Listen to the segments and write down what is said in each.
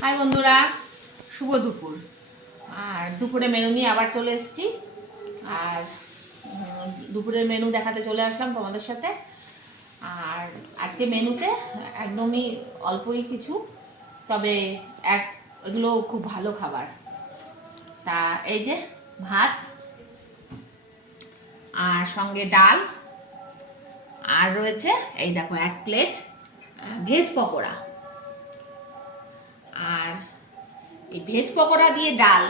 High বন্ধুরা, শুভ দুপুর। আর দুপুরে মেনু নিয়ে আবার চলে এসেছি। আর দুপুরের মেনু দেখাতে চলে আসলাম তোমাদের সাথে। আর আজকে মেনুতে একদমই অল্পই কিছু, তবে এগুলো খুব ভালো খাবার। তা এই যে ভাত, আর সঙ্গে ডাল, আর রয়েছে এই দেখো 1 প্লেট ভেজ পকোড়া। আর এই ভেজ পকোড়া দিয়ে ডাল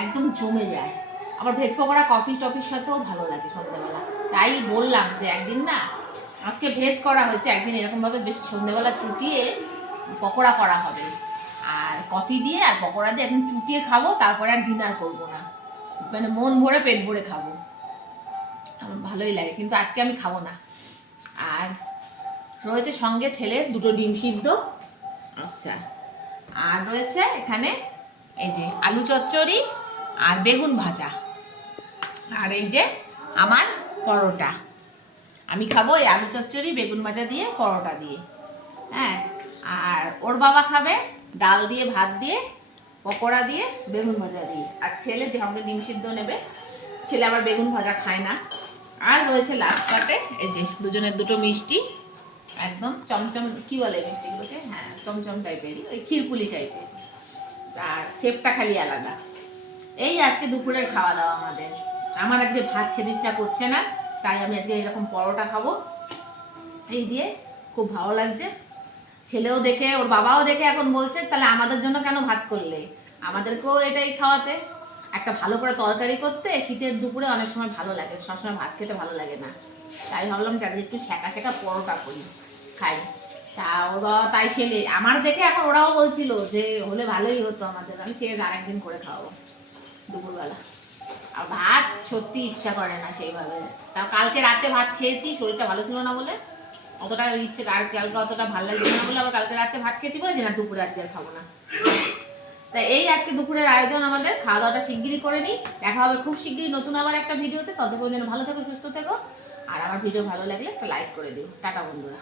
একদম জমে যায়। আবার ভেজ পকোড়া কফি টফির সাথেও ভালো লাগে সন্ধ্যেবেলা। তাই বললাম যে একদিন না, আজকে ভেজ করা হয়েছে, একদিন এরকমভাবে বেশ সন্ধ্যেবেলা চুটিয়ে পকোড়া করা হবে। আর কফি দিয়ে আর পকোড়া দিয়ে একদম চুটিয়ে খাবো, তারপরে আর ডিনার করবো না, মানে মন ভরে পেট ভরে খাবো। আমার ভালোই লাগে, কিন্তু আজকে আমি খাবো না। আর রয়েছে সঙ্গে ছেলের 2টো ডিম সিদ্ধ। আচ্ছা, আর রয়েছে এখানে এই যে আলু চচ্চড়ি আর বেগুন ভাজা। আর এই যে আমার পরোটা, আমি খাবো এই আলু চচ্চড়ি বেগুন ভাজা দিয়ে, পরোটা দিয়ে। হ্যাঁ, আর ওর বাবা খাবে ডাল দিয়ে, ভাত দিয়ে, পকোড়া দিয়ে, বেগুন ভাজা দিয়ে। আর ছেলে সঙ্গে ডিম সিদ্ধ নেবে, ছেলে আবার বেগুন ভাজা খায় না। আর রয়েছে লাস্ট পাতে এই যে দুজনের 2টো মিষ্টি, একদম চমচম, কি বলে মিষ্টিগুলোকে, হ্যাঁ চমচম টাইপেরই, ওই ক্ষীরপুলি টাইপের। আর শেপটা খালি আলাদা। এই আজকে দুপুরের খাওয়া দাওয়া আমাদের। আমার আজকে ভাত খেতে ইচ্ছা করছে না, তাই আমি আজকে এরকম পরোটা খাবো। এই দিয়ে খুব ভালো লাগছে। ছেলেও দেখে, ওর বাবাও দেখে এখন বলছে তাহলে আমাদের জন্য কেন ভাত করলে, আমাদেরকেও এটাই খাওয়াতে। একটা ভালো করে তরকারি করতে শীতের দুপুরে অনেক সময় ভালো লাগে, সবসময় ভাত খেতে ভালো লাগে না। তাই ভাবলাম যে আজকে একটু সেকা সেকা পরোটা করি, খাই। তা ওরা তাই খেলে আমার দেখে এখন ওরাও বলছিল যে হলে ভালোই হতো আমাদের। আমি ঠিক আছে আরেকদিন করে খাওয়াবো দুপুরবেলা। আর ভাত সত্যি ইচ্ছা করে না সেইভাবে। তা কালকে রাতে ভাত খেয়েছি, শরীরটা ভালো ছিল না বলে অতটা ইচ্ছে, আর কালকে অতটা ভালো লাগছে না বলে আবার কালকে রাতে ভাত খেয়েছি বলে যে না দুপুরে আজকে আর খাবো না। তাই এই আজকে দুপুরের আয়োজন আমাদের। খাওয়া দাওয়াটা শিগগিরই করে নিই, দেখা হবে খুব শিগগিরই নতুন আবার একটা ভিডিওতে। ততক্ষণ যেন ভালো থেকো, সুস্থ থেকো। আর আমার ভিডিও ভালো লাগলে একটা লাইক করে দিও। টাটা বন্ধুরা।